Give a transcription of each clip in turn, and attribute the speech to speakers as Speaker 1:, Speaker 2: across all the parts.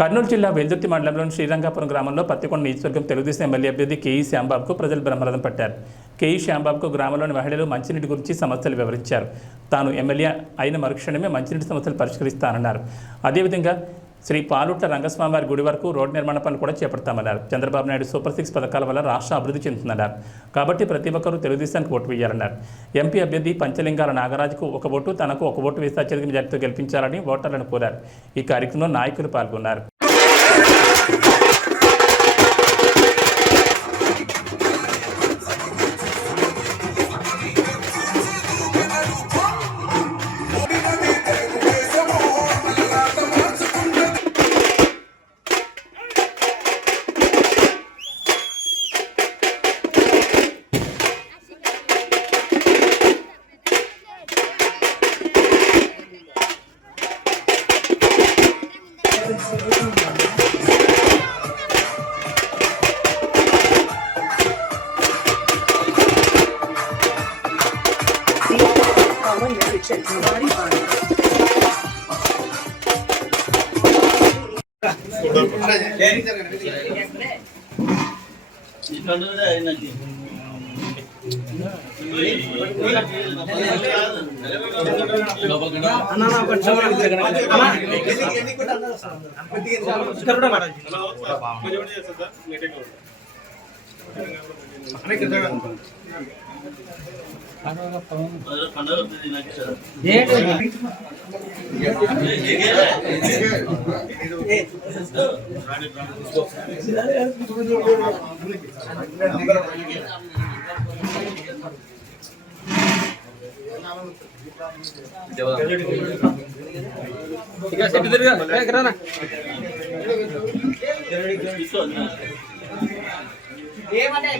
Speaker 1: కర్నూలు జిల్లా వెల్దుర్తి మండలంలోని శ్రీరంగాపురం గ్రామంలో పత్తికొండ నియోజకవర్గం తెలుగుదేశం ఎమ్మెల్యే అభ్యర్థి కేఈ శ్యాంబాబుకు ప్రజలు బ్రహ్మరథం పట్టారు. కేఈ శ్యాంబాబుకు గ్రామంలోని మహిళలు మంచినీటి గురించి సమస్యలు వివరించారు. తాను ఎమ్మెల్యే అయిన మరుక్షణమే మంచినీటి సమస్యలు పరిష్కరిస్తానన్నారు. అదేవిధంగా శ్రీ పాలుట్ల రంగస్వామివారి గుడి వరకు రోడ్డు నిర్మాణ పనులు కూడా చేపడతామన్నారు. చంద్రబాబు నాయుడు సూపర్ సిక్స్ పథకాల వల్ల రాష్ట్రం అభివృద్ధి చెందుతుందన్నారు. కాబట్టి ప్రతి ఒక్కరూ తెలుగుదేశానికి ఓటు వేయాలన్నారు. ఎంపీ అభ్యర్థి పంచలింగాల నాగరాజుకు ఒక ఓటు తనకు ఒక ఓటు వేస్తే అత్యధిక మెజార్టీతో గెలిపించాలని ఓటర్లను కోరారు. ఈ కార్యక్రమంలో నాయకులు పాల్గొన్నారు.
Speaker 2: check your body అన్న ఏమంటాయి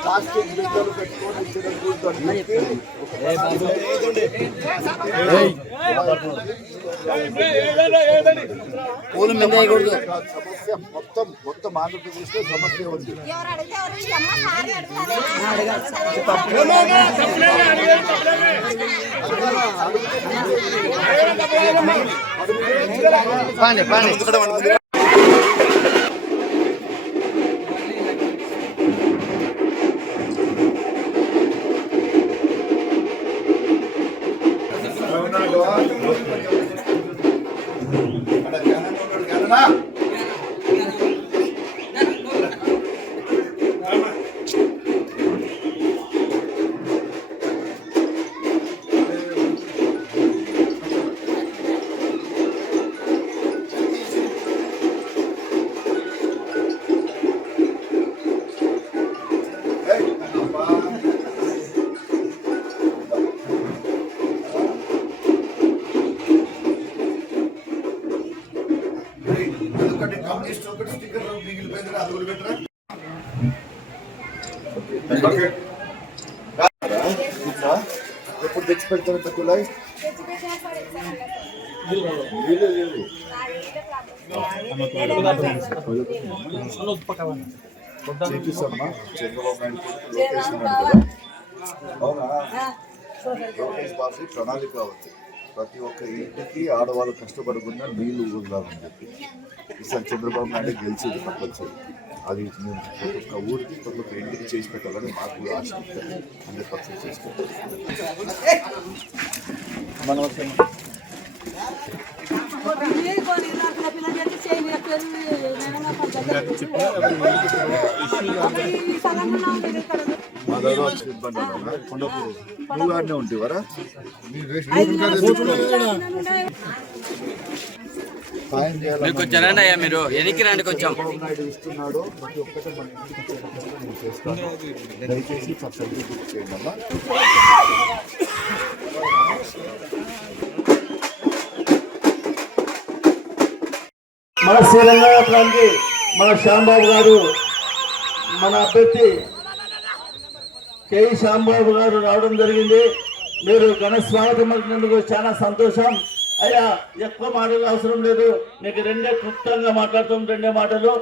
Speaker 3: ప్లాస్టిక్ బిడ్డలు పెట్టుకొని ఇచ్చిన సమస్య మొత్తం మొత్తం ఆంధ్రప్రదేశ్లో సమస్య ఉంది
Speaker 4: ఎవరు? అడిగితే
Speaker 3: ఎందుకంటే కమ్యూనిస్ట్ ఒకటి స్టిక్కర్ మిగిలిపోయింది అది కూడా పెట్టరా? ఎప్పుడు తెచ్చి పెడతారు తక్కువ నీళ్ళు లేవు చంద్రబాబు నాయుడు లోకేష్ అవునా? లోకేష్ బాబు ప్రణాళిక ఉంది ప్రతి ఒక్క ఇంటికి ఆడవాళ్ళు కష్టపడకుండా నీళ్ళు వదలాలని చెప్పి ఈసారి చంద్రబాబు నాయుడు గెలిచేది కంపల్సరీ అది మేము ప్రతి ఒక్క ఊరికి ప్రతి ఒక్క ఇంటికి చేసి పెట్టాలని మాకు ఆశ హండ్రెడ్ పర్సెంట్ చేసి పెట్టాలి మా దగ్గర వచ్చి ఇబ్బంది అన్నా. కొండపూరు నువ్వు ఆడనే ఉంటేవారా
Speaker 5: మీరు కొంచెం రండి అయ్యా మీరు. వెనక్కి రండి కొంచెం.
Speaker 3: ప్రతి మన
Speaker 6: మన శ్రీరంగపురానికి మన శ్యాంబాబు గారు మన అభ్యర్థి కె. శ్యాంబాబు గారు రావడం జరిగింది. మీరు ఘన స్వాగతం పలికినందుకు చాలా సంతోషం. అయ్యా ఎక్కువ మాటలు అవసరం లేదు. మీకు రెండే క్లుప్తంగా మాట్లాడుతాం రెండే మాటలు.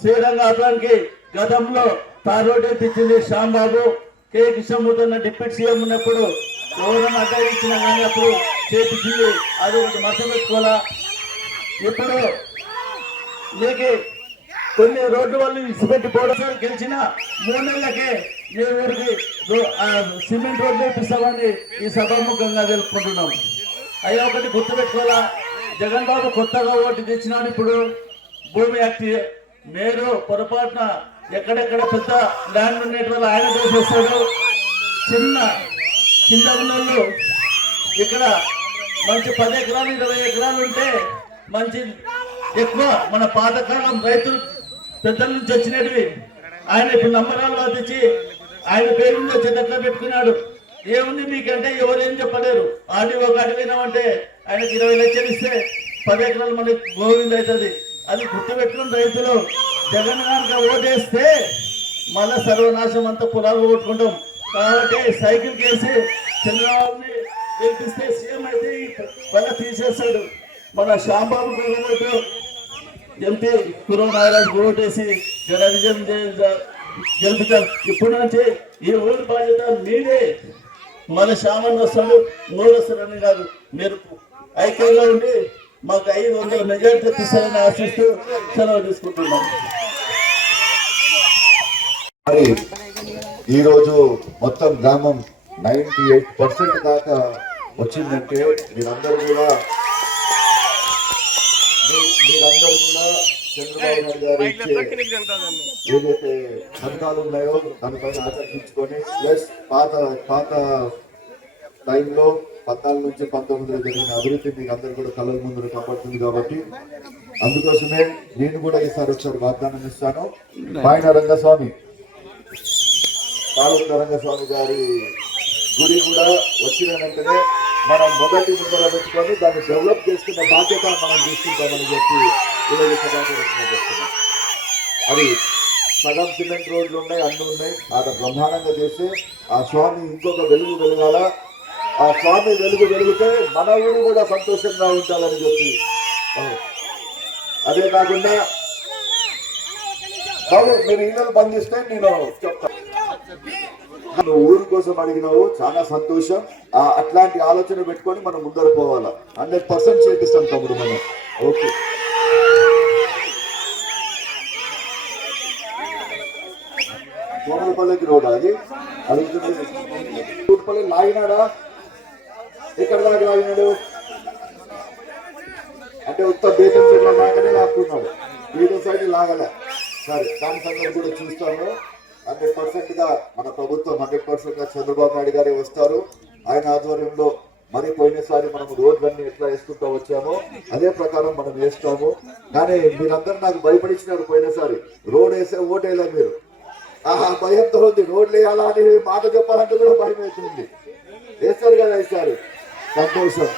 Speaker 6: శ్రీరంగాపురానికి గతంలో తారోటి తెచ్చింది శ్యాంబాబు. కె. కృష్ణమూర్తి అన్న డిప్యూటీ సీఎం ఉన్నప్పుడు గౌరవం అడ్డా కానీ అప్పుడు చేపించింది. అది ఒకటి మర్చిపెట్టుకోవాలా ఇప్పుడు మీకు కొన్ని రోడ్డు వాళ్ళు ఇసుపెట్టి పోవడం గెలిచిన మూడు నెలలకే మీ ఊరికి సిమెంట్ రోడ్లు ఇప్పిస్తామని ఈ సభాముఖంగా తెలుపుకుంటున్నాం. అయ్యా ఒకటి గుర్తుపెట్టుకోవాలా? జగన్ బాబు కొత్తగా ఓటు తెచ్చినాడు ఇప్పుడు. భూమి యాక్ట్ మీరు పొరపాటున ఎక్కడెక్కడ పెద్ద ల్యాండ్ ఉండేటి వల్ల ఆయన చేసేస్తాడు చిన్న కింద ఉన్నోళ్ళు ఇక్కడ మంచి పది ఎకరాలు ఇరవై ఎకరాలు ఉంటే మంచి ఎక్కువ మన పాతకాలం రైతులు పెద్దల నుంచి వచ్చినవి. ఆయన ఇప్పుడు నంబరాలు తెచ్చి ఆయన పేరు మీద చెత్తట్లో పెట్టుకున్నాడు. ఏముంది మీకంటే ఎవరేం చెప్పలేరు. ఆర్డీఓ అడిగినామంటే ఆయనకి ఇరవై లక్షలు ఇస్తే పది ఎకరాలు మనకి గోవింద్ అవుతుంది. అది గుర్తుపెట్టుకుని రైతులు జగన్ కనుక ఓటేస్తే మళ్ళీ సర్వనాశం అంతా పొలాలు కొట్టుకుంటాం. కాబట్టి సైకిల్ కేసి చంద్రబాబుని గెలిపిస్తే సీఎం అయితే మళ్ళీ తీసేస్తాడు. మన శాంబాబు ఎంపీ కురం నాగరాజు ఓటేసి ఘన విజయం గెలుపుతాం ఇప్పటి నుంచి ఈ ఊరి బాధ్యత మీదే. మన శామన్ వస్తాడు మూడు వస్తారని కాదు. మీరు ఐక్యంగా ఉండి మాకు ఐదు వందల మెజార్టీ తెప్పిస్తారని ఆశిస్తూ సెలవు తీసుకుంటున్నాం.
Speaker 3: మరి ఈరోజు మొత్తం గ్రామం నైంటీ ఎయిట్ పర్సెంట్ దాకా వచ్చిందంటే మీరందరూ కూడా మీ- మీరందరూ కూడా చంద్రబాబు నాయుడు గారు ఇచ్చే ఏదైతే పథకాలు ఉన్నాయో దానిపైన ఆకర్షించుకొని ప్లస్ పాత పాత టైంలో పద్నాలుగు నుంచి పంతొమ్మిదిలో జరిగిన అభివృద్ధి మీకు అందరు కూడా కళ్ళ ముందు కనబడుతుంది కాబట్టి అందుకోసమే నేను కూడా ఈసారి ఒకసారి వాగ్దానం ఇస్తాను. పాయన రంగస్వామి పాలక రంగస్వామి గారి గుడి కూడా వచ్చిన వెంటనే మనం మొదటి ముందర పెట్టుకొని దాన్ని డెవలప్ చేసుకున్న బాధ్యత మనం తీసుకుంటామని చెప్పి ఈరోజు సభాపరంగా అది సగం సిమెంట్ రోడ్లు ఉన్నాయి అన్ని ఉన్నాయి. ఆడ బ్రహ్మాండంగా చేస్తే ఆ స్వామి ఇంకొక వెలుగు వెలగాల. ఆ స్వామి వెలుగు వెలిగితే మన ఊరు కూడా సంతోషంగా ఉండాలని చెప్పి. అదే కాకుండా బాబు మీరు ఇళ్ళని బంధిస్తే నేను చెప్తాను నువ్వు ఊరి కోసం అడిగినావు చాలా సంతోషం. అట్లాంటి ఆలోచన పెట్టుకొని మనం ముందర పోవాలా. హండ్రెడ్ పర్సెంట్ చేపిస్తాం తమ్ముడు మనం. ఓకే. కోమలపల్లికి రోడ్ అది. అడుగుతుంది కోమలపల్లి లాగినాడా? ఎక్కడ దాకా లాగినాడు? అంటే ఉత్త బేతం చెట్ల దాకానే లాక్కున్నాడు. వీడియో సైడ్ లాగలే. సరే దాని సంగతి కూడా చూస్తాము హండ్రెడ్ పర్సెంట్గా మన ప్రభుత్వం హండ్రెడ్ పర్సెంట్గా చంద్రబాబు నాయుడు గారే వస్తారు. ఆయన ఆధ్వర్యంలో మరి పోయినసారి మనం రోడ్లన్నీ ఎట్లా వేసుకుంటూ వచ్చామో అదే ప్రకారం మనం వేస్తాము. కానీ మీరందరూ నాకు భయపడించినారు పోయినసారి. రోడ్ వేసే ఓటేలా మీరు. ఆహా భయంతో ఉంది. రోడ్లు వేయాలా అని మాట చెప్పాలంటే కూడా భయం అవుతుంది వేస్తారు కదా వేస్తారు. సంతోషం.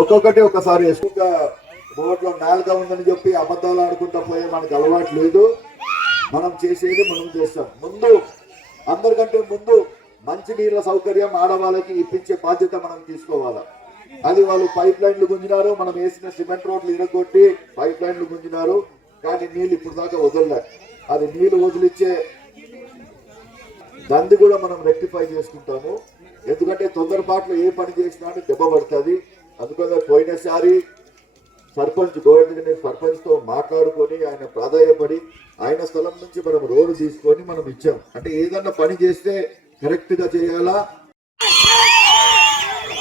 Speaker 3: ఒక్కొక్కటి ఒకసారి ఎక్కువగా నోట్లో నాలుక ఉందని చెప్పి అబద్ధాలు ఆడుకుంటా పోయే మనకు అలవాటు లేదు. మనం చేసేది మనం చేస్తాం. ముందు అందరికంటే ముందు మంచినీళ్ళ సౌకర్యం ఆడవాళ్ళకి ఇప్పించే బాధ్యత మనం తీసుకోవాలా. అది వాళ్ళు పైప్ లైన్లు గుంజినారు. మనం వేసిన సిమెంట్ రోడ్లు ఇరగొట్టి పైప్ లైన్లు గుంజినారు. కానీ నీళ్ళు ఇప్పుడు దాకా వదలలే. అది నీళ్ళు వదిలిచ్చే దాన్ని కూడా మనం రెక్టిఫై చేసుకుంటాము. ఎందుకంటే తొందరపాట్లు ఏ పని చేసినా అని దెబ్బ పడుతుంది. అందుకనే పోయినసారి సర్పంచ్ గోవర్ధన్ సర్పంచ్తో మాట్లాడుకొని ఆయన ప్రాధాయపడి ఆయన స్థలం నుంచి మనం రోడ్డు తీసుకొని మనం ఇచ్చాం. అంటే ఏదన్నా పని చేస్తే కరెక్ట్గా చేయాలా?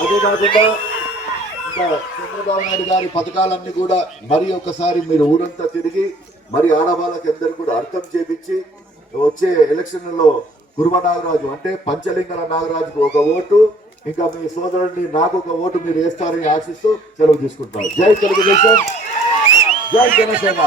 Speaker 3: అదే కాకుండా చంద్రబాబు నాయుడు గారి పథకాలన్నీ కూడా మరి ఒకసారి మీరు ఊరంతా తిరిగి మరి ఆడవాళ్ళకి అందరు కూడా అర్థం చేపించి వచ్చే ఎలక్షన్లలో కుర్మ నాగరాజు అంటే పంచలింగల నాగరాజుకు ఒక ఓటు ఇంకా మీ సోదరుడిని నాకు ఒక ఓటు మీరు వేస్తారని ఆశిస్తూ సెలవు తీసుకుంటారు జై తెలుగుదేశం జై జనసేన.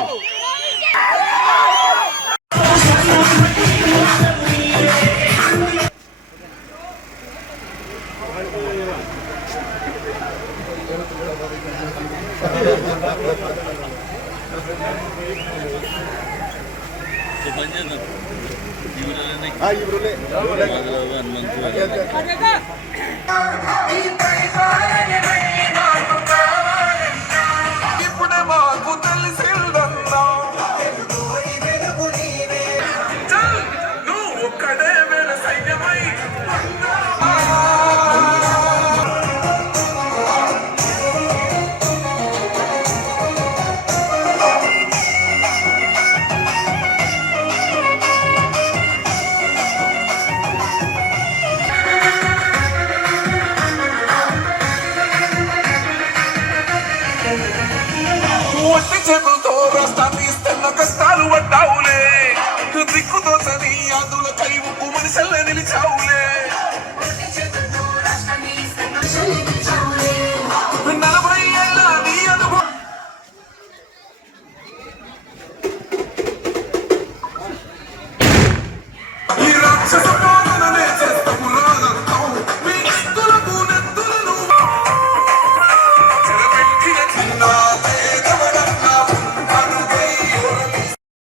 Speaker 3: ఆ, ఈ ఊరులే.
Speaker 7: మాకు దిక్కుతో అందులో